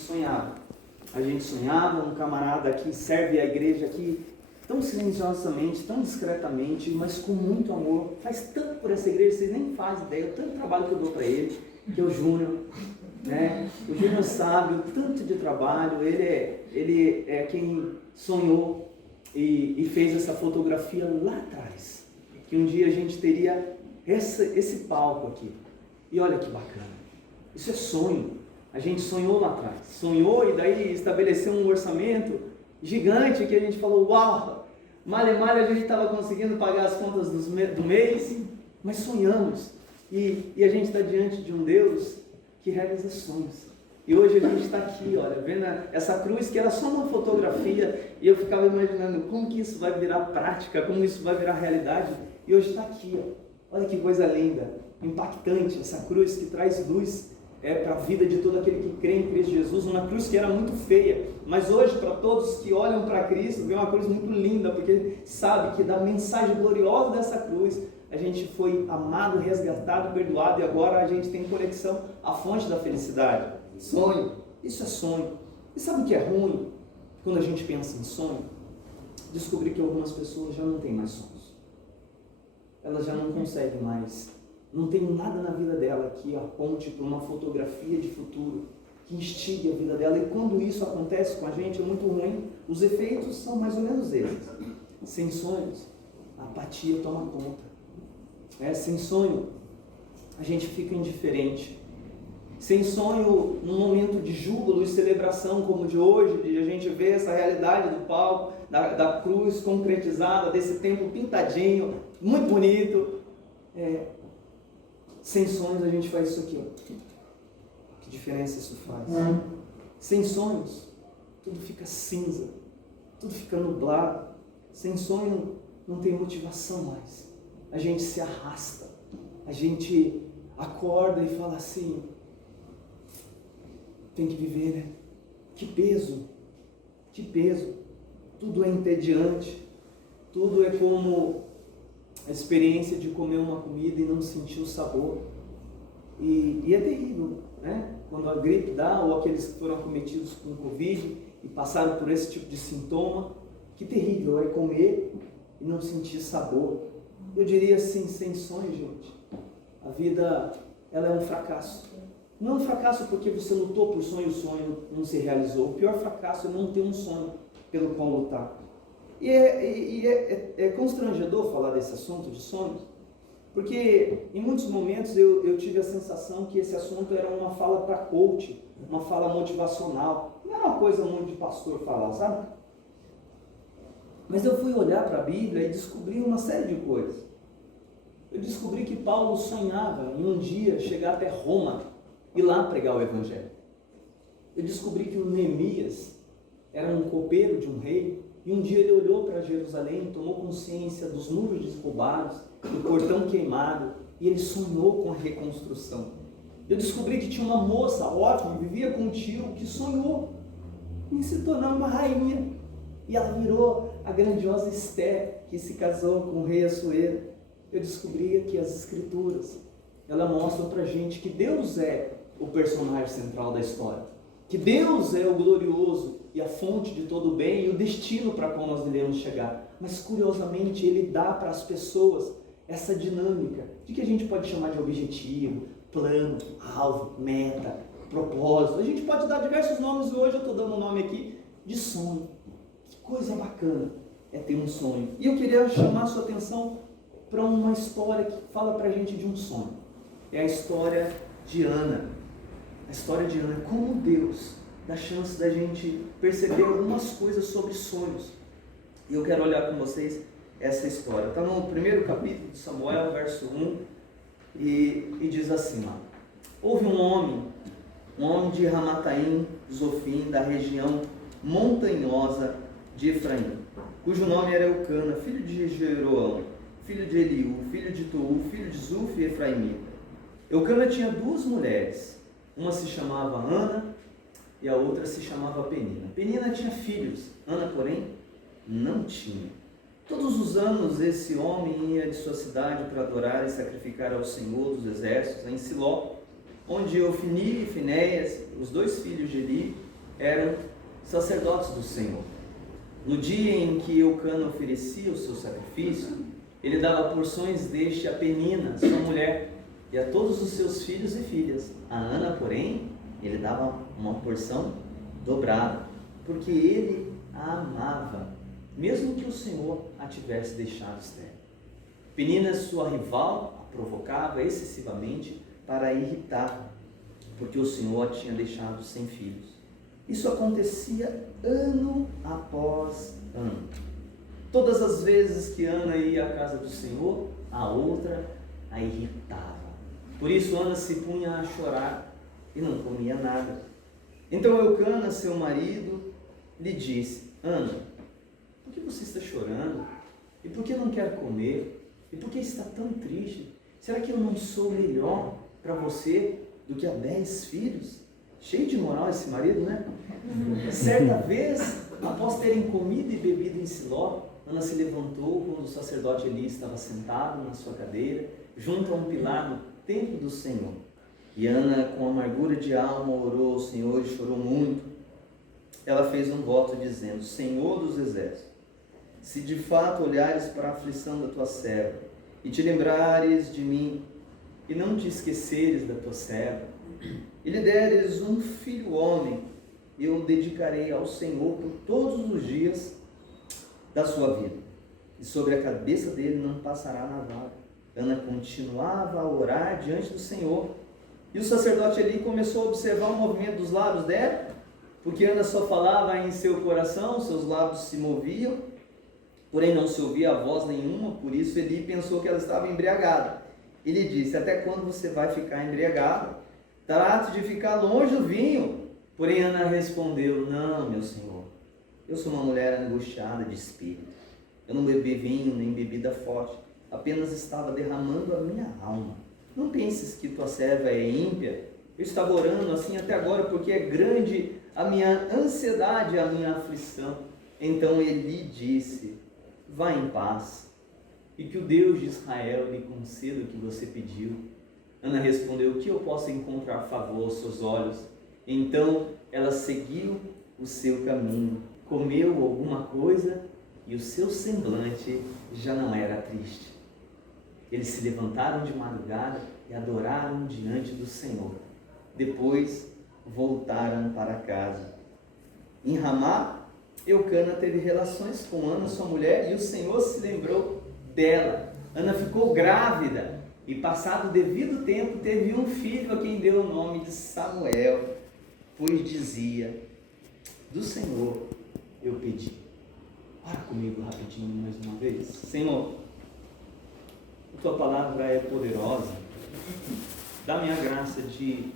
sonhava. A gente sonhava, um camarada que serve a igreja aqui tão silenciosamente, tão discretamente, mas com muito amor, faz tanto por essa igreja, vocês nem fazem ideia, o tanto trabalho que eu dou para ele, que é o Júnior, né? O Júnior sabe o tanto de trabalho, ele é quem sonhou e fez essa fotografia lá atrás, que um dia a gente teria esse palco aqui. E olha que bacana, isso é sonho. A gente sonhou lá atrás, sonhou e daí estabeleceu um orçamento gigante que a gente falou, uau, malha a gente estava conseguindo pagar as contas do mês, mas sonhamos. E a gente está diante de um Deus que realiza sonhos. E hoje a gente está aqui, olha, vendo essa cruz que era só uma fotografia, e eu ficava imaginando como que isso vai virar prática, como isso vai virar realidade, e hoje está aqui, ó. Olha que coisa linda, impactante, essa cruz que traz luz para a vida de todo aquele que crê em Cristo Jesus, uma cruz que era muito feia, mas hoje para todos que olham para Cristo, vê uma cruz muito linda, porque sabe que da mensagem gloriosa dessa cruz, a gente foi amado, resgatado, perdoado, e agora a gente tem conexão à fonte da felicidade. Sonho, isso é sonho. E sabe o que é ruim? Quando a gente pensa em sonho, descobrir que algumas pessoas já não têm mais sonhos. Elas já não conseguem mais. Não tem nada na vida dela que aponte para uma fotografia de futuro, que instigue a vida dela. E quando isso acontece com a gente, é muito ruim. Os efeitos são mais ou menos esses. Sem sonhos, a apatia toma conta. Sem sonho, a gente fica indiferente. Sem sonho, num momento de júbilo e celebração como o de hoje, de a gente ver essa realidade do palco, da cruz concretizada, desse templo pintadinho, muito bonito. Sem sonhos a gente faz isso aqui, ó. Que diferença isso faz? Sem sonhos, tudo fica cinza, tudo fica nublado. Sem sonho não tem motivação mais. A gente se arrasta, a gente acorda e fala assim, tem que viver, né? Que peso, tudo é entediante, tudo é como a experiência de comer uma comida e não sentir o sabor. E é terrível, né? Quando a gripe dá, ou aqueles que foram acometidos com Covid e passaram por esse tipo de sintoma, que terrível é comer e não sentir sabor. Eu diria assim, sem sonho, gente, a vida ela é um fracasso. Não é um fracasso porque você lutou por sonho e o sonho não se realizou. O pior fracasso é não ter um sonho pelo qual lutar. E é constrangedor falar desse assunto de sonhos, porque em muitos momentos eu tive a sensação que esse assunto era uma fala para coach, uma fala motivacional. Não era uma coisa muito de pastor falar, sabe? Mas eu fui olhar para a Bíblia e descobri uma série de coisas. Eu descobri que Paulo sonhava em um dia chegar até Roma e lá pregar o Evangelho. Eu descobri que o Neemias era um copeiro de um rei, e um dia ele olhou para Jerusalém, tomou consciência dos muros derrubados, do portão queimado, e ele sonhou com a reconstrução. Eu descobri que tinha uma moça órfã, vivia com um tio, que sonhou em se tornar uma rainha, e ela virou a grandiosa Esther, que se casou com o rei Assuero. Eu descobri que as Escrituras, ela mostra para a gente que Deus é o personagem central da história, que Deus é o glorioso e a fonte de todo o bem e o destino para qual nós devemos chegar. Mas curiosamente Ele dá para as pessoas essa dinâmica de que a gente pode chamar de objetivo, plano, alvo, meta, propósito. A gente pode dar diversos nomes e hoje eu estou dando um nome aqui de sonho. Que coisa bacana é ter um sonho. E eu queria chamar a sua atenção para uma história que fala para a gente de um sonho. É a história de Ana. A história de Ana, como Deus dá chance da gente perceber algumas coisas sobre sonhos. E eu quero olhar com vocês essa história. Está no primeiro capítulo de Samuel, verso 1, e diz assim, ó: houve um homem de Ramataim, Zofim, da região montanhosa de Efraim, cujo nome era Eucana, filho de Jeroão, filho de Eliú, filho de Tou, filho de Zuf e Efraimita. Eucana tinha duas mulheres, uma se chamava Ana e a outra se chamava Penina. Penina tinha filhos, Ana, porém, não tinha. Todos os anos esse homem ia de sua cidade para adorar e sacrificar ao Senhor dos Exércitos em Siló, onde Ofni e Finéias, os dois filhos de Eli, eram sacerdotes do Senhor. No dia em que Eucana oferecia o seu sacrifício, ele dava porções deste a Penina, sua mulher, e a todos os seus filhos e filhas. A Ana, porém, ele dava uma porção dobrada, porque ele a amava, mesmo que o Senhor a tivesse deixado estéril. Penina, sua rival, a provocava excessivamente para irritar, porque o Senhor a tinha deixado sem filhos. Isso acontecia ano após ano. Todas as vezes que Ana ia à casa do Senhor, a outra a irritava. Por isso Ana se punha a chorar e não comia nada. Então Eucana, seu marido, lhe disse: Ana, por que você está chorando? E por que não quer comer? E por que está tão triste? Será que eu não sou melhor para você do que há 10 filhos? Cheio de moral esse marido, né? Certa vez, após terem comido e bebido em Siló, Ana se levantou quando o sacerdote Eli estava sentado na sua cadeira, junto a um pilar no templo do Senhor. E Ana, com amargura de alma, orou ao Senhor e chorou muito. Ela fez um voto dizendo: Senhor dos exércitos, se de fato olhares para a aflição da tua serva, e te lembrares de mim, e não te esqueceres da tua serva, e lhe deres um filho homem, eu o dedicarei ao Senhor por todos os dias da sua vida, e sobre a cabeça dele não passará navalha. Ana continuava a orar diante do Senhor, e o sacerdote Eli começou a observar o movimento dos lábios dela, porque Ana só falava em seu coração, seus lábios se moviam, porém não se ouvia voz nenhuma. Por isso Eli pensou que ela estava embriagada. Ele disse: até quando você vai ficar embriagada? Trate de ficar longe do vinho. Porém Ana respondeu: não, meu senhor, eu sou uma mulher angustiada de espírito. Eu não bebi vinho nem bebida forte, apenas estava derramando a minha alma. Não penses que tua serva é ímpia. Eu estava orando assim até agora, porque é grande a minha ansiedade, a minha aflição. Então Eli disse: vá em paz, e que o Deus de Israel lhe conceda o que você pediu. Ana respondeu: que eu possa encontrar favor aos seus olhos? Então ela seguiu o seu caminho, comeu alguma coisa, e o seu semblante já não era triste. Eles se levantaram de madrugada e adoraram diante do Senhor. Depois voltaram para casa. Em Ramá, Eucana teve relações com Ana, sua mulher, e o Senhor se lembrou dela. Ana ficou grávida e, passado o devido tempo, teve um filho a quem deu o nome de Samuel, pois dizia: do Senhor eu pedi. Ora comigo rapidinho mais uma vez. Senhor, a tua palavra é poderosa. Dá-me a graça de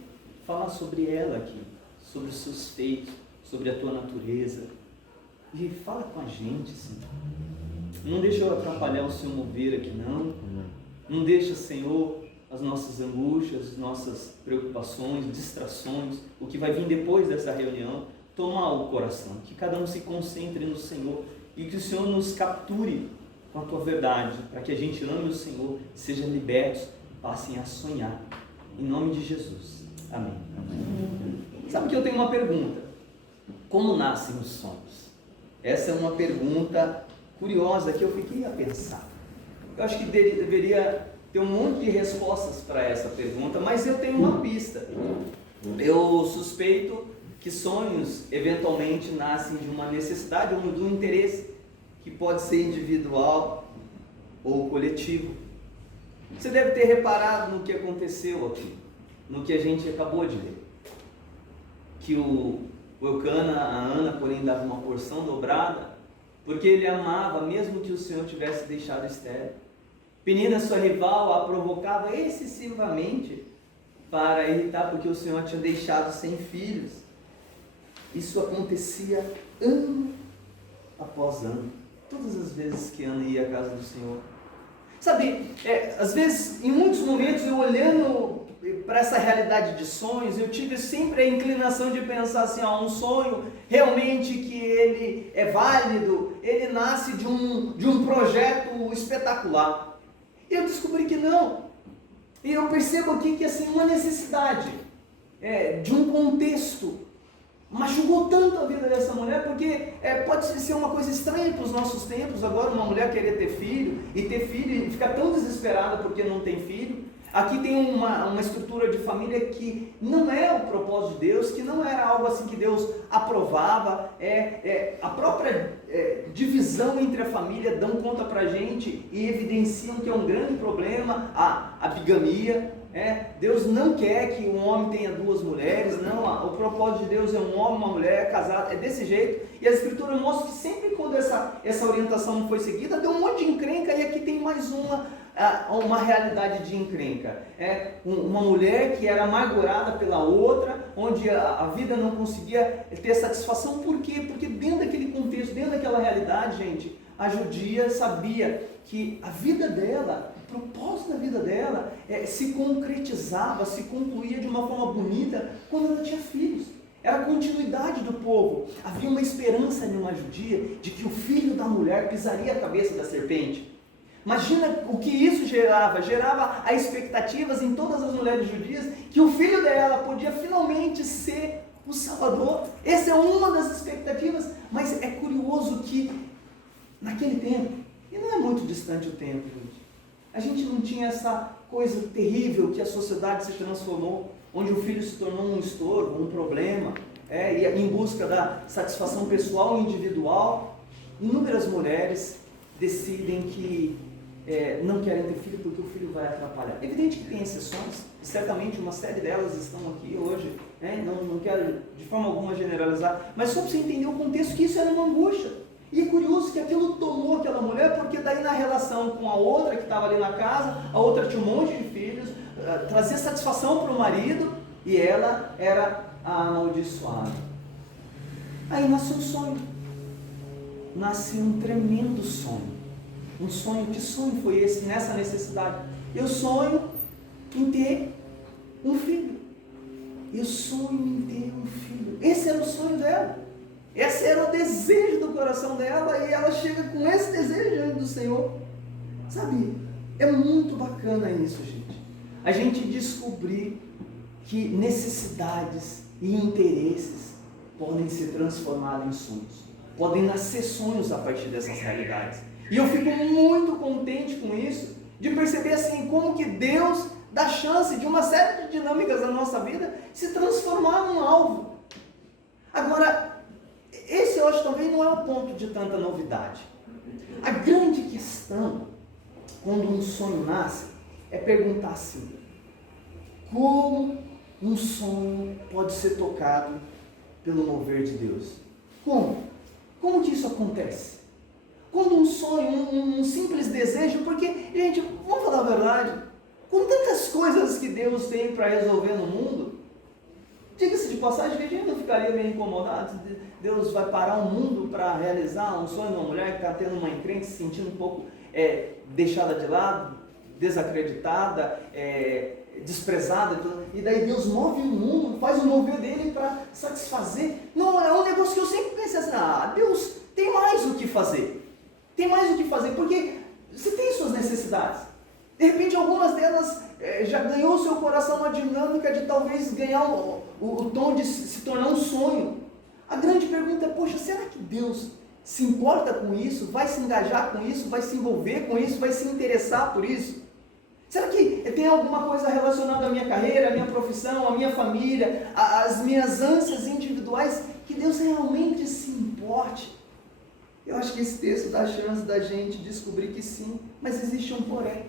falar sobre ela aqui, sobre os seus feitos, sobre a tua natureza. E fala com a gente, Senhor. Não deixa eu atrapalhar o seu mover aqui, não. Não deixa, Senhor, as nossas angústias, as nossas preocupações, distrações, o que vai vir depois dessa reunião, tomar o coração. Que cada um se concentre no Senhor e que o Senhor nos capture com a tua verdade, para que a gente ame o Senhor, seja libertos, passem a sonhar. Em nome de Jesus. Amém. Sabe que eu tenho uma pergunta: como nascem os sonhos? Essa é uma pergunta curiosa que eu fiquei a pensar. Eu acho que deveria ter um monte de respostas para essa pergunta, mas eu tenho uma pista. Eu suspeito que sonhos eventualmente nascem de uma necessidade ou de um interesse que pode ser individual ou coletivo. Você deve ter reparado no que aconteceu aqui, no que a gente acabou de ler. Que o Eucana, a Ana, porém, dava uma porção dobrada, porque ele amava, mesmo que o Senhor tivesse deixado estéril. Penina, sua rival, a provocava excessivamente para irritar, porque o Senhor tinha deixado sem filhos. Isso acontecia ano após ano, todas as vezes que Ana ia à casa do Senhor. Sabe, às vezes, em muitos momentos, eu olhando para essa realidade de sonhos, eu tive sempre a inclinação de pensar assim: um sonho realmente que ele é válido, ele nasce de um projeto espetacular. E eu descobri que não. E eu percebo aqui que assim, uma necessidade de um contexto machucou tanto a vida dessa mulher, porque pode ser uma coisa estranha para os nossos tempos, agora uma mulher querer ter filho e ficar tão desesperada porque não tem filho. Aqui tem uma estrutura de família que não é o propósito de Deus, que não era algo assim que Deus aprovava. A própria divisão entre a família dão conta para a gente e evidenciam que é um grande problema a bigamia. Deus não quer que um homem tenha duas mulheres, não. O propósito de Deus é um homem, uma mulher, casado, é desse jeito. E a Escritura mostra que sempre quando essa orientação não foi seguida, deu um monte de encrenca, e aqui tem mais uma realidade de encrenca. Uma mulher que era amargurada pela outra, onde a vida não conseguia ter satisfação. Por quê? Porque dentro daquele contexto, dentro daquela realidade, gente, a judia sabia que a vida dela, o propósito da vida dela se concretizava, se concluía de uma forma bonita quando ela tinha filhos. Era a continuidade do povo. Havia uma esperança numa judia de que o filho da mulher pisaria a cabeça da serpente. Imagina o que isso gerava. Gerava as expectativas em todas as mulheres judias que o filho dela podia finalmente ser o Salvador. Essa é uma das expectativas. Mas é curioso que naquele tempo, e não é muito distante o tempo, gente, a gente não tinha essa coisa terrível que a sociedade se transformou, onde o filho se tornou um estorvo, um problema, e em busca da satisfação pessoal e individual. Inúmeras mulheres decidem que não querem ter filho porque o filho vai atrapalhar. É evidente que tem exceções, e certamente uma série delas estão aqui hoje, não quero de forma alguma generalizar, mas só para você entender o contexto, que isso era uma angústia. E é curioso que aquilo tomou aquela mulher, porque daí na relação com a outra que estava ali na casa, a outra tinha um monte de filhos, trazia satisfação para o marido, e ela era a amaldiçoada. Aí nasce um sonho, nasce um tremendo sonho. Um sonho, que sonho foi esse nessa necessidade? Eu sonho em ter um filho. Eu sonho em ter um filho. Esse era o sonho dela. Esse era o desejo do coração dela, e ela chega com esse desejo diante do Senhor. Sabe, é muito bacana isso, gente. A gente descobrir que necessidades e interesses podem ser transformados em sonhos. Podem nascer sonhos a partir dessas realidades. E eu fico muito contente com isso, de perceber assim como que Deus dá chance de uma série de dinâmicas na nossa vida se transformar num alvo. Agora, esse eu acho também não é o ponto de tanta novidade. A grande questão, quando um sonho nasce, é perguntar assim: como um sonho pode ser tocado pelo mover de Deus? Como? Como que isso acontece? Quando um sonho, um simples desejo, porque, gente, vamos falar a verdade, com tantas coisas que Deus tem para resolver no mundo, diga-se de passagem, que a gente não ficaria meio incomodado. Deus vai parar o mundo para realizar um sonho de uma mulher que está tendo uma encrenca, se sentindo um pouco deixada de lado, desacreditada, desprezada, e daí Deus move o mundo, faz o mover dele para satisfazer. Não, é um negócio que eu sempre pensei assim: Deus tem mais o que fazer. Tem mais o que fazer, porque você tem suas necessidades. De repente, algumas delas já ganhou o seu coração uma dinâmica de talvez ganhar o tom de se tornar um sonho. A grande pergunta é: poxa, será que Deus se importa com isso? Vai se engajar com isso? Vai se envolver com isso? Vai se interessar por isso? Será que tem alguma coisa relacionada à minha carreira, à minha profissão, à minha família, às minhas ânsias individuais, que Deus realmente se importe? Eu acho que esse texto dá a chance da gente descobrir que sim, mas existe um porém.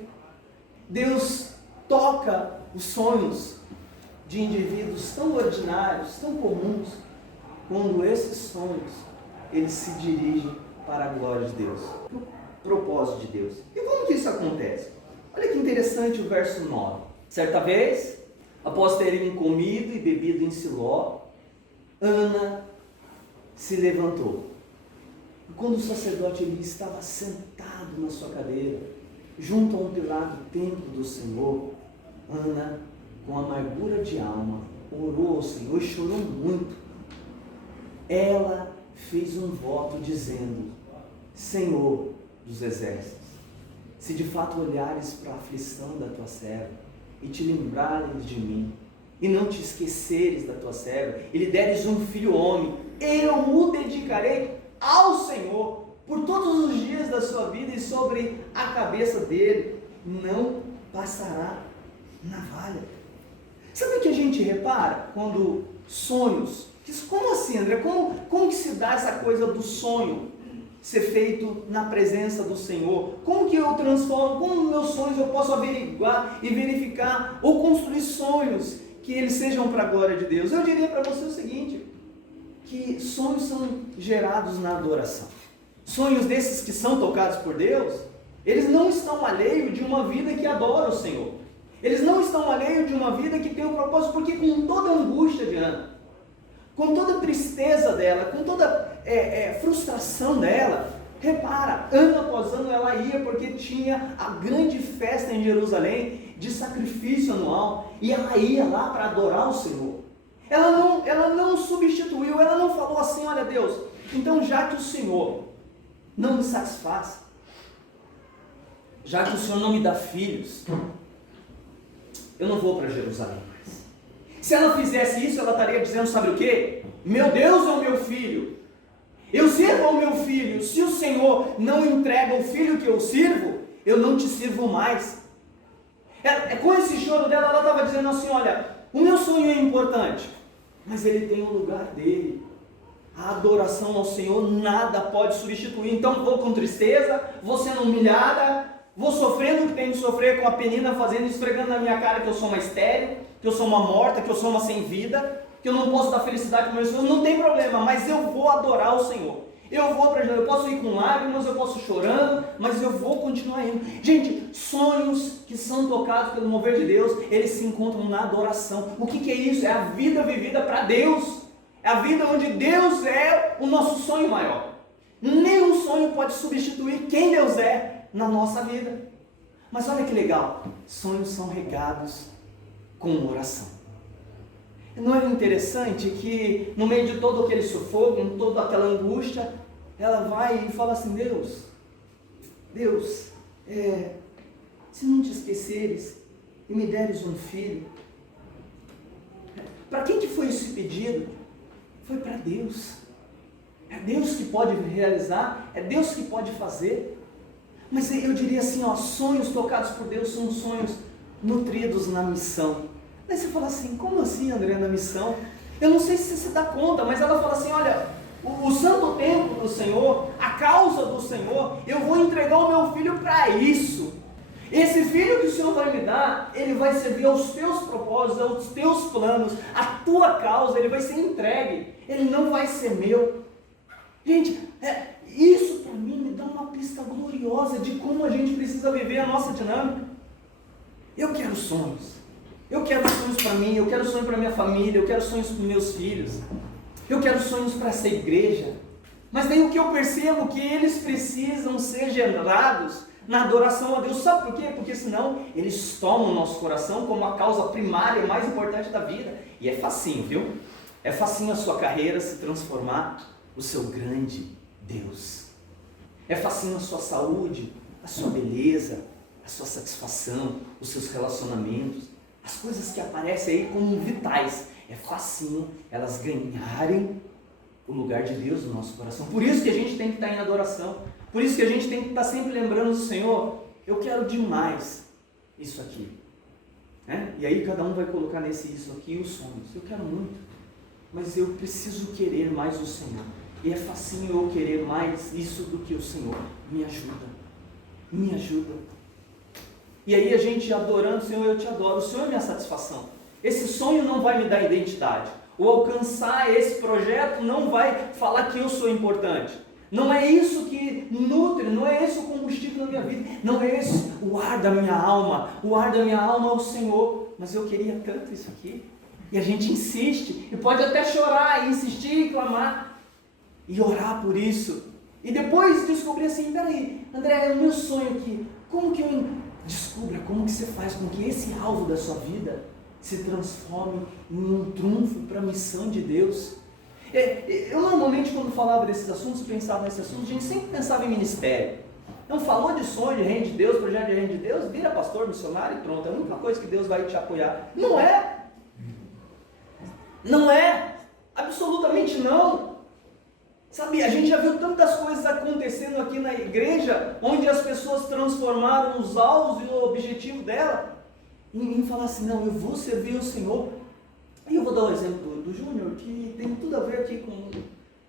Deus toca os sonhos de indivíduos tão ordinários, tão comuns, quando esses sonhos, eles se dirigem para a glória de Deus, para o propósito de Deus. E como que isso acontece? Olha que interessante o verso 9. Certa vez, após terem comido e bebido em Siló, Ana se levantou. E quando o sacerdote Eli estava sentado na sua cadeira, junto a um pilar do templo do Senhor, Ana, com amargura de alma, orou ao Senhor e chorou muito. Ela fez um voto dizendo: Senhor dos exércitos, se de fato olhares para a aflição da tua serva e te lembrares de mim, e não te esqueceres da tua serva, e lhe deres um filho homem, eu o dedicarei ao Senhor por todos os dias da sua vida, e sobre a cabeça dele não passará navalha. Sabe o que a gente repara quando sonhos? Como assim, André? Como que se dá essa coisa do sonho ser feito na presença do Senhor? Como que eu transformo, como nos meus sonhos eu posso averiguar e verificar ou construir sonhos que eles sejam para a glória de Deus? Eu diria para você o seguinte, que sonhos são gerados na adoração. Sonhos desses que são tocados por Deus, eles não estão alheios de uma vida que adora o Senhor. Eles não estão alheios de uma vida que tem um propósito, porque com toda a angústia de Ana, com toda a tristeza dela, com toda a frustração dela, repara, ano após ano ela ia, porque tinha a grande festa em Jerusalém, de sacrifício anual, e ela ia lá para adorar o Senhor. Ela não substituiu, ela não falou assim, olha Deus, então já que o Senhor não me satisfaz, já que o Senhor não me dá filhos, eu não vou para Jerusalém mais. Se ela fizesse isso, ela estaria dizendo, sabe o quê? Meu Deus é o meu filho, eu sirvo ao meu filho, se o Senhor não entrega o filho que eu sirvo, eu não te sirvo mais. Com esse choro dela, ela estava dizendo assim, olha, o meu sonho é importante, mas ele tem o lugar dele. A adoração ao Senhor nada pode substituir. Então vou com tristeza, vou sendo humilhada, vou sofrendo o que tenho de sofrer, com a Penina fazendo, esfregando na minha cara que eu sou uma estéril, que eu sou uma morta, que eu sou uma sem vida, que eu não posso dar felicidade para meus filhos. Não tem problema, mas eu vou adorar o Senhor. Eu posso ir com lágrimas, eu posso chorando, mas eu vou continuar indo. Gente, sonhos que são tocados pelo mover de Deus, eles se encontram na adoração. O que é isso? É a vida vivida para Deus. É a vida onde Deus é o nosso sonho maior. Nenhum sonho pode substituir quem Deus é na nossa vida. Mas olha que legal, sonhos são regados com oração. Não é interessante que no meio de todo aquele sufoco, em toda aquela angústia, ela vai e fala assim, Deus, se não te esqueceres e me deres um filho. Para quem que foi esse pedido? Foi para Deus. É Deus que pode realizar, é Deus que pode fazer. Mas eu diria assim, sonhos tocados por Deus são sonhos nutridos na missão. Aí você fala assim, como assim, André, na missão? Eu não sei se você se dá conta, mas ela fala assim, olha, o santo templo do Senhor, a causa do Senhor, eu vou entregar o meu filho para isso. Esse filho que o Senhor vai me dar, ele vai servir aos teus propósitos, aos teus planos, a tua causa, ele vai ser entregue, ele não vai ser meu. Gente, isso para mim me dá uma pista gloriosa de como a gente precisa viver a nossa dinâmica. Eu quero sonhos. Eu quero sonhos para mim, eu quero sonhos para minha família, eu quero sonhos para meus filhos, eu quero sonhos para essa igreja. Mas daí o que eu percebo que eles precisam ser gerados na adoração a Deus. Sabe por quê? Porque senão eles tomam o nosso coração como a causa primária e mais importante da vida. E é facinho, viu? É facinho a sua carreira se transformar no seu grande Deus. É facinho a sua saúde, a sua beleza, a sua satisfação, os seus relacionamentos. As coisas que aparecem aí como vitais, é facinho elas ganharem o lugar de Deus no nosso coração. Por isso que a gente tem que estar em adoração. Por isso que a gente tem que estar sempre lembrando do Senhor, eu quero demais isso aqui. E aí cada um vai colocar nesse isso aqui os sonhos. Eu quero muito, mas eu preciso querer mais o Senhor. E é facinho eu querer mais isso do que o Senhor. Me ajuda. Me ajuda. E aí a gente adorando o Senhor, eu te adoro, o Senhor é minha satisfação. Esse sonho não vai me dar identidade. O alcançar esse projeto não vai falar que eu sou importante. Não é isso que nutre, não é esse o combustível da minha vida. Não é esse o ar da minha alma. O ar da minha alma é o Senhor. Mas eu queria tanto isso aqui. E a gente insiste, e pode até chorar, e insistir, e clamar, e orar por isso. E depois descobrir assim, peraí, André, é o meu sonho aqui. Como que eu... Descubra como que você faz com que esse alvo da sua vida se transforme em um trunfo para a missão de Deus. Eu normalmente quando falava desses assuntos, pensava nesses assuntos, a gente sempre pensava em ministério. Não falou de sonho de reino de Deus, projeto de reino de Deus, vira pastor, missionário e pronto. É a única coisa que Deus vai te apoiar. Não é. Não é, absolutamente não. Sabe, a gente já viu tantas coisas acontecendo aqui na igreja, onde as pessoas transformaram os alvos e o objetivo dela em falar assim, não, eu vou servir o Senhor. E eu vou dar um exemplo do Júnior, que tem tudo a ver aqui com,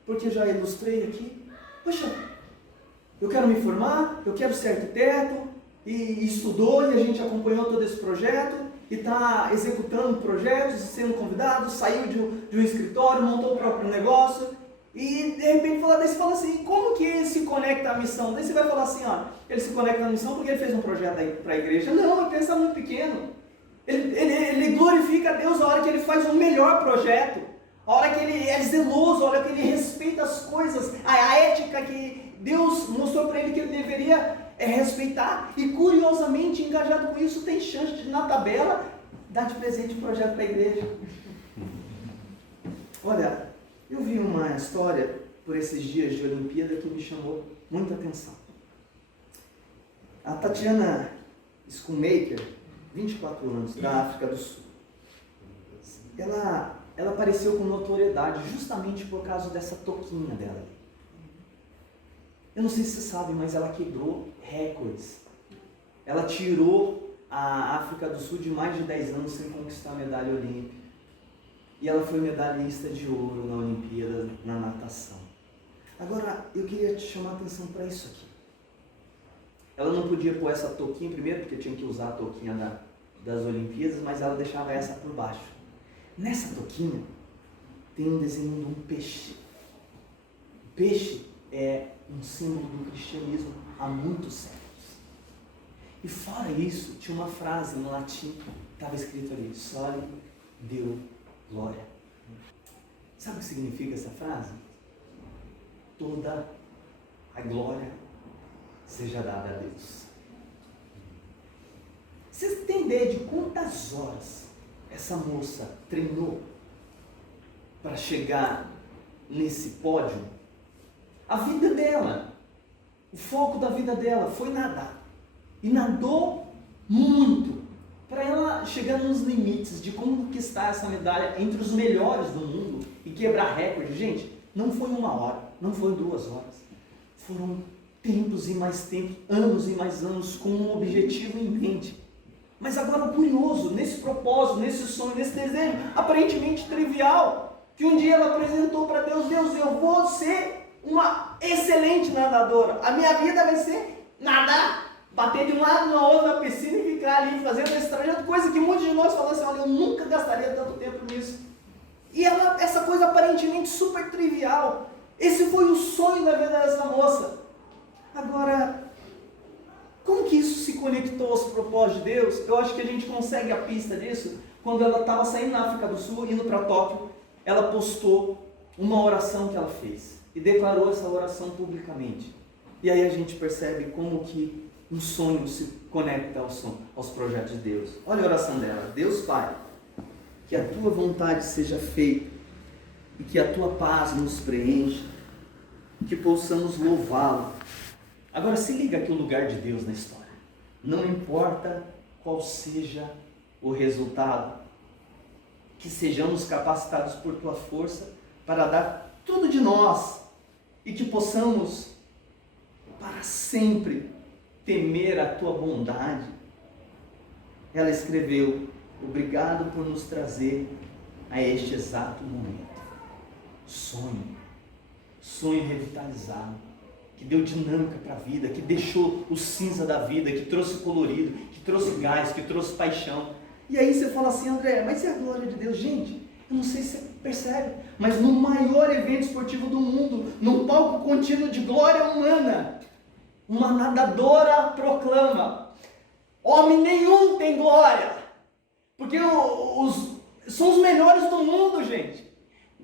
porque eu já ilustrei aqui. Poxa, eu quero me formar, eu quero ser arquiteto, e estudou, e a gente acompanhou todo esse projeto, e está executando projetos, sendo convidado, saiu de um escritório, montou o próprio negócio, e de repente daí você fala assim, como que ele se conecta à missão? Daí você vai falar assim, ó, ele se conecta à missão porque ele fez um projeto para a igreja. Não, ele pensa muito pequeno. Ele glorifica a Deus a hora que ele faz um melhor projeto, a hora que ele é zeloso, a hora que ele respeita as coisas, a ética que Deus mostrou para ele que ele deveria respeitar. E curiosamente, engajado com isso, tem chance de, na tabela, dar de presente um projeto para a igreja. Olha, eu vi uma história por esses dias de Olimpíada que me chamou muita atenção. A Tatiana Schoonmaker, 24 anos, da África do Sul. Ela apareceu com notoriedade justamente por causa dessa touquinha dela. Eu não sei se você sabe, mas ela quebrou recordes. Ela tirou a África do Sul de mais de 10 anos sem conquistar a medalha olímpica. E ela foi medalhista de ouro na Olimpíada, na natação. Agora, eu queria te chamar a atenção para isso aqui. Ela não podia pôr essa touquinha primeiro, porque tinha que usar a touquinha das Olimpíadas, mas ela deixava essa por baixo. Nessa touquinha tem um desenho de um peixe. O peixe é um símbolo do cristianismo há muitos séculos. E fora isso, tinha uma frase em latim, estava escrito ali, Soli Deo Glória. Sabe o que significa essa frase? Toda a glória seja dada a Deus. Vocês têm ideia de quantas horas essa moça treinou para chegar nesse pódio? A vida dela, o foco da vida dela foi nadar. E nadou muito para ela chegar nos limites de conquistar essa medalha entre os melhores do mundo e quebrar recorde. Gente, não foi 1 hora, não foi 2 horas. Foram tempos e mais tempos, anos e mais anos, com um objetivo em mente. Mas agora o curioso, nesse propósito, nesse sonho, nesse desejo, aparentemente trivial, que um dia ela apresentou para Deus, Deus, eu vou ser uma excelente nadadora. A minha vida vai ser nadar, bater de um lado no outro na piscina e ficar ali fazendo esse trajeto, coisa que muitos de nós falam assim, olha, eu nunca gastaria tanto tempo nisso. E ela, essa coisa aparentemente super trivial, esse foi o sonho da vida dessa moça. Agora, como que isso se conectou aos propósitos de Deus? Eu acho que a gente consegue a pista disso quando ela estava saindo na África do Sul, indo para Tóquio, ela postou uma oração que ela fez e declarou essa oração publicamente. E aí a gente percebe como que um sonho se conecta aos projetos de Deus. Olha a oração dela. Deus Pai, que a Tua vontade seja feita e que a Tua paz nos preencha, que possamos louvá-lo. Agora se liga aqui o lugar de Deus na história. Não importa qual seja o resultado, que sejamos capacitados por Tua força para dar tudo de nós e que possamos para sempre temer a Tua bondade. Ela escreveu, obrigado por nos trazer a este exato momento. Sonho revitalizado, que deu dinâmica para a vida, que deixou o cinza da vida, que trouxe colorido, que trouxe gás, que trouxe paixão. E aí você fala assim, André, mas e a glória de Deus? Gente, eu não sei se você percebe, mas no maior evento esportivo do mundo, num palco contínuo de glória humana, uma nadadora proclama, homem nenhum tem glória, porque são os melhores do mundo, gente.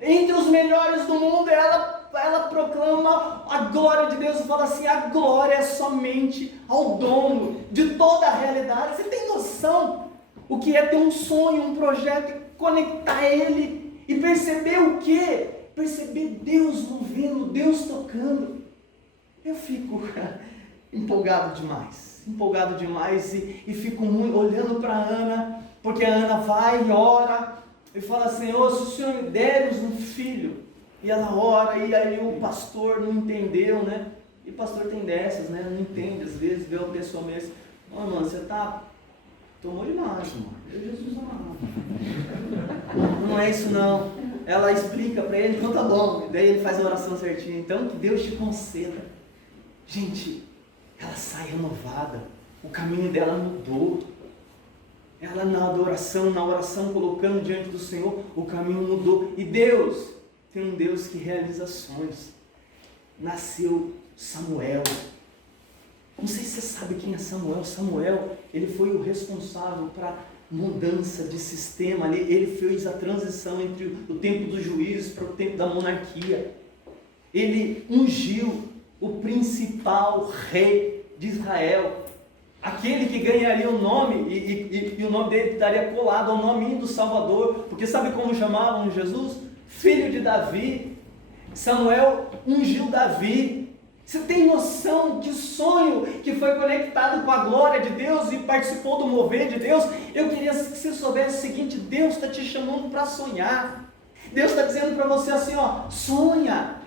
Entre os melhores do mundo, ela proclama a glória de Deus e fala assim, a glória é somente ao dono de toda a realidade. Você tem noção o que é ter um sonho, um projeto e conectar ele e perceber o quê? Perceber Deus movendo, Deus tocando. Eu fico empolgado demais e fico muito olhando para a Ana, porque a Ana vai e ora e fala: Senhor, se o Senhor me deres um filho. E ela ora, e aí o pastor não entendeu, né? E o pastor tem dessas, né? Não entende, às vezes vê uma pessoa meio assim: ô, mano, você tomou demais, mano. Jesus amado. Não é isso não. Ela explica para ele, então tá bom. E daí ele faz a oração certinha. Então que Deus te conceda. Gente, ela sai renovada. O caminho dela mudou. Ela na oração, colocando diante do Senhor, o caminho mudou. E Deus tem um Deus que realiza sonhos. Nasceu Samuel. Não sei se você sabe quem é Samuel. Samuel, ele foi o responsável para mudança de sistema ali. Ele fez a transição entre o tempo dos juízes para o tempo da monarquia. Ele ungiu o principal rei de Israel, aquele que ganharia o nome e o nome dele estaria colado ao nome do Salvador, porque sabe como chamavam Jesus? Filho de Davi. Samuel ungiu Davi. Você tem noção que sonho que foi conectado com a glória de Deus e participou do mover de Deus? Eu queria que você soubesse o seguinte: Deus está te chamando para sonhar. Deus está dizendo para você assim, ó: sonha,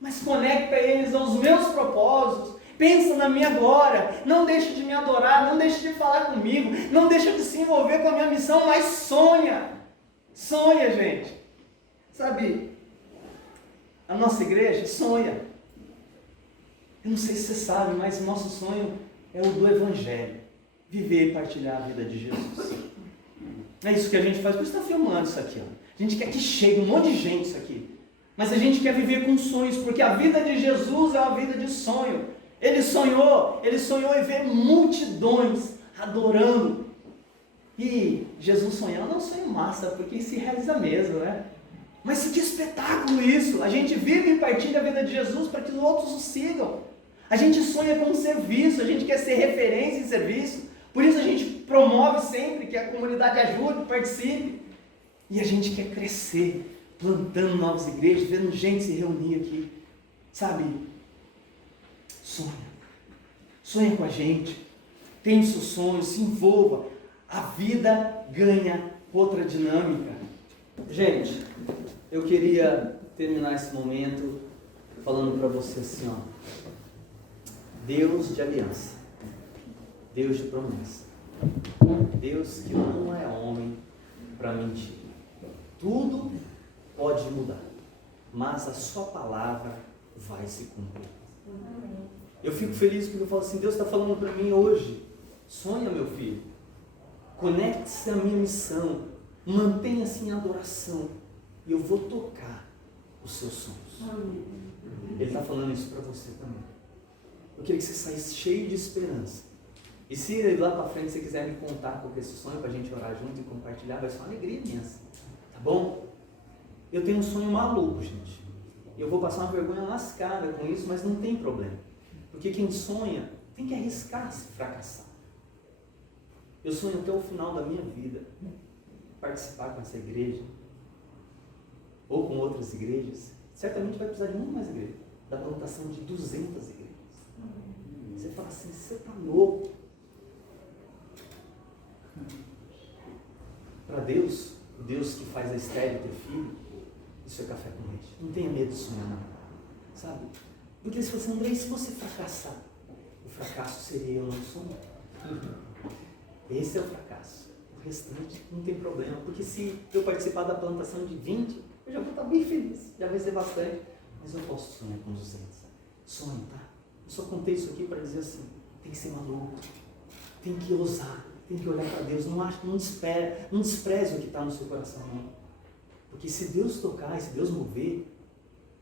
mas conecta eles aos meus propósitos. Pensa na minha glória, não deixe de me adorar, não deixe de falar comigo, não deixe de se envolver com a minha missão, mas sonha, gente. Sabe, a nossa igreja sonha. Eu não sei se você sabe, mas o nosso sonho é o do Evangelho. Viver e partilhar a vida de Jesus. É isso que a gente faz, por isso está filmando isso aqui. Ó. A gente quer que chegue um monte de gente isso aqui. Mas a gente quer viver com sonhos, porque a vida de Jesus é uma vida de sonho. Ele sonhou em ver multidões adorando. E Jesus sonhando é um sonho massa, porque se realiza mesmo, né? Mas que espetáculo isso! A gente vive e partilha a vida de Jesus para que os outros o sigam. A gente sonha com serviço, a gente quer ser referência em serviço. Por isso a gente promove sempre que a comunidade ajude, participe. E a gente quer crescer, plantando novas igrejas, vendo gente se reunir aqui. Sabe? Sonha com a gente. Tenha seus sonhos, se envolva. A vida ganha outra dinâmica. Gente, eu queria terminar esse momento falando para você assim, ó: Deus de aliança, Deus de promessa, Deus que não é homem para mentir. Tudo pode mudar, mas a sua palavra vai se cumprir. Eu fico feliz porque eu falo assim: Deus está falando para mim hoje: sonha, meu filho, conecte-se à minha missão, mantenha-se em adoração e eu vou tocar os seus sonhos. Ele está falando isso para você também. Eu queria que você saísse cheio de esperança. E se lá para frente você quiser me contar qual que é esse sonho para a gente orar junto e compartilhar, vai ser uma alegria imensa, tá bom? Eu tenho um sonho maluco, gente. Eu vou passar uma vergonha lascada com isso, mas não tem problema. Porque quem sonha tem que arriscar se fracassar. Eu sonho até o final da minha vida participar com essa igreja, ou com outras igrejas. Certamente vai precisar de muito mais igreja, da plantação de 200 igrejas. Você fala assim: você está louco? Para Deus, o Deus que faz a estéril ter filho, isso é café com leite. Não tenha medo de sonhar, não. Sabe? Porque se você, André, se você fracassar, o fracasso seria eu não sonhar. Esse é o fracasso. O restante não tem problema, porque se eu participar da plantação de 20, eu já vou estar bem feliz, já vai ser bastante. Mas eu posso sonhar com 200. Sonho, tá? Eu só contei isso aqui para dizer assim: tem que ser maluco, tem que ousar, tem que olhar para Deus. Não despreze o que está no seu coração, não. Porque se Deus tocar, se Deus mover,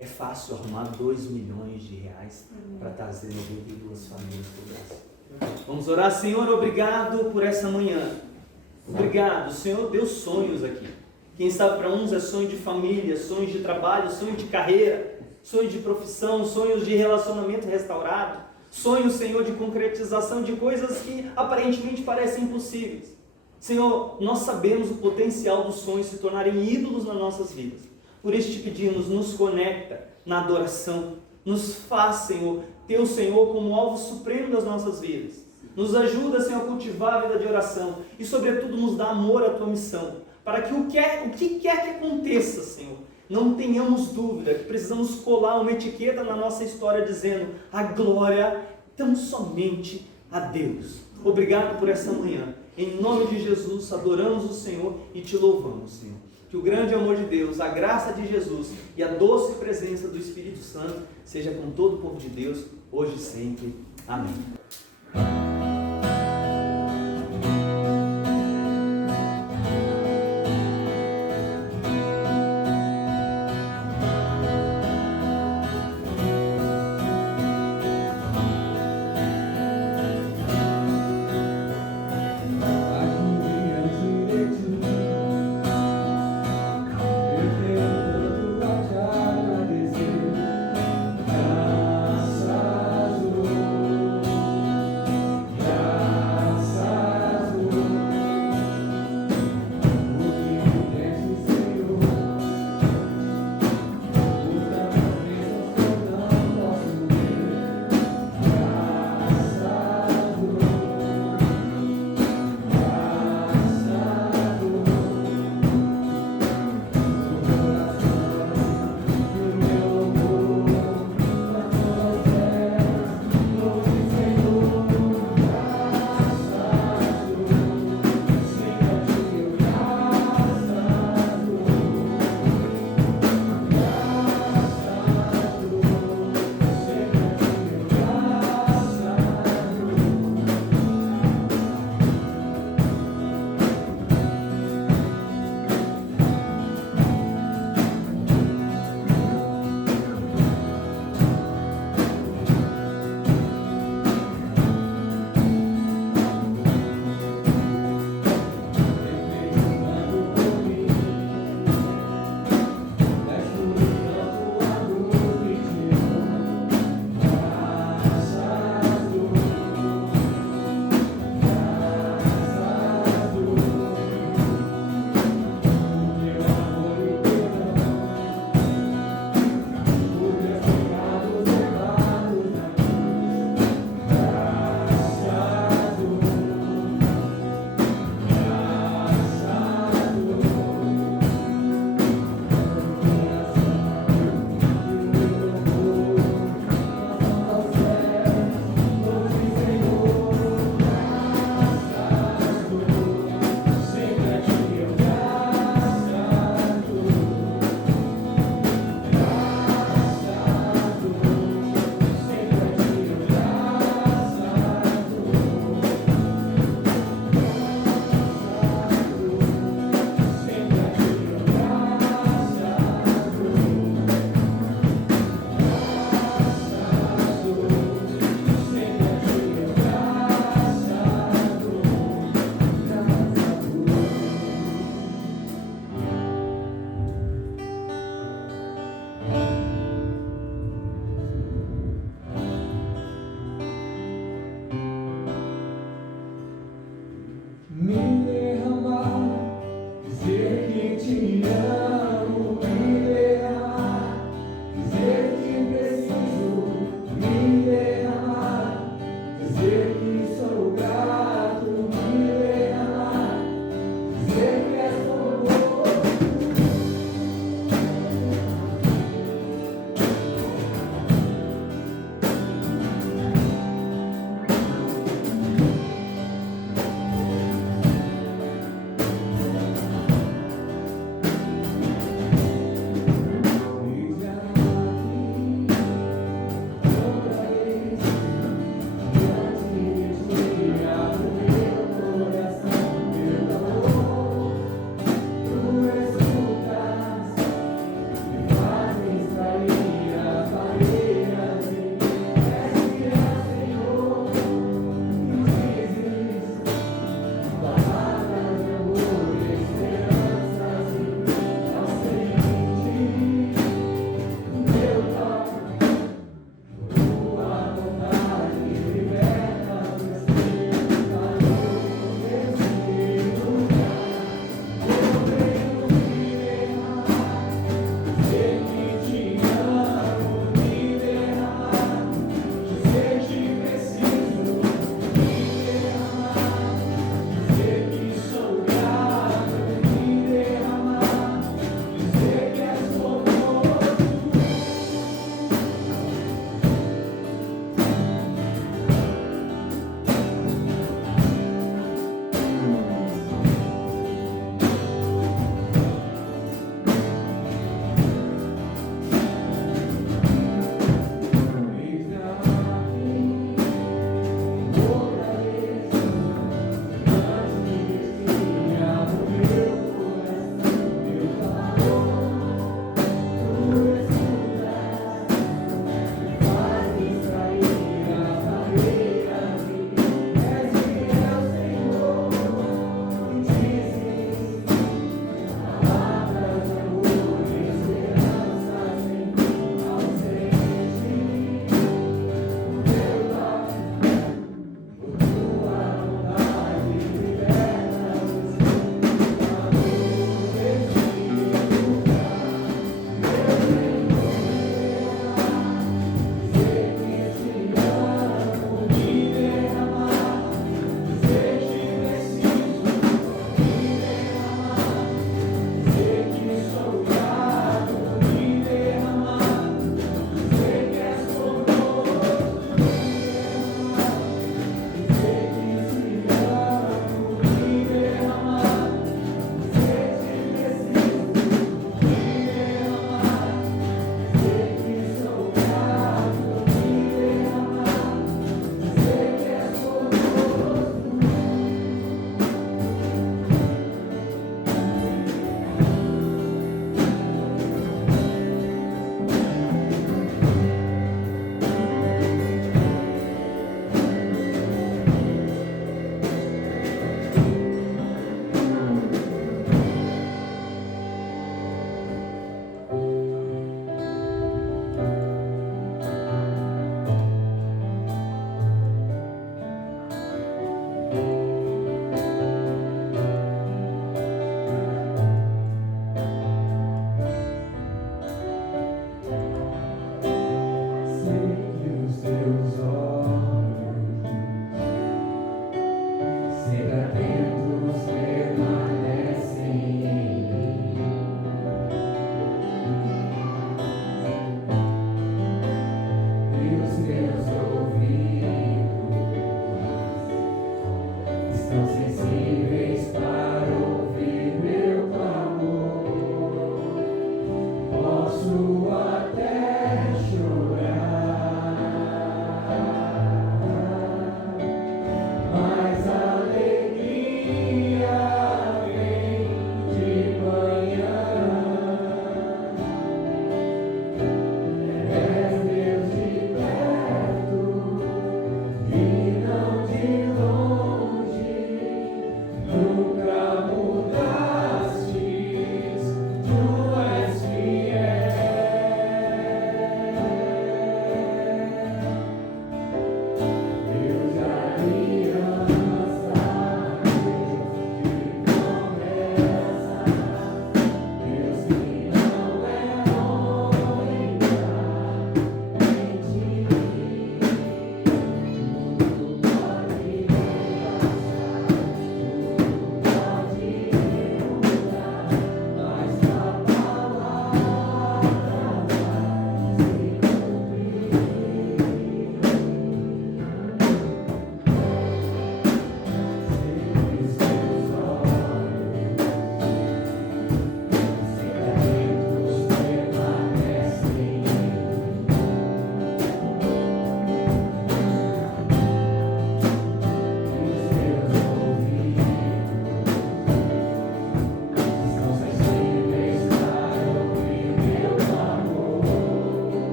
é fácil arrumar 2 milhões de reais para trazer 92 famílias para o Brasil. Vamos orar. Senhor, obrigado por essa manhã. Obrigado, o Senhor deu sonhos aqui. Quem sabe para uns é sonho de família, sonhos de trabalho, sonho de carreira, sonho de profissão, sonhos de relacionamento restaurado, sonhos, Senhor, de concretização de coisas que aparentemente parecem impossíveis. Senhor, nós sabemos o potencial dos sonhos se tornarem ídolos nas nossas vidas. Por isso te pedimos, nos conecta na adoração, nos faz, Senhor, ter o Senhor como alvo supremo das nossas vidas. Nos ajuda, Senhor, a cultivar a vida de oração e, sobretudo, nos dá amor à Tua missão, para que o que quer que aconteça, Senhor, não tenhamos dúvida que precisamos colar uma etiqueta na nossa história dizendo: a glória tão somente a Deus. Obrigado por essa manhã. Em nome de Jesus, adoramos o Senhor e Te louvamos, Senhor. Que o grande amor de Deus, a graça de Jesus e a doce presença do Espírito Santo seja com todo o povo de Deus, hoje e sempre. Amém. fazer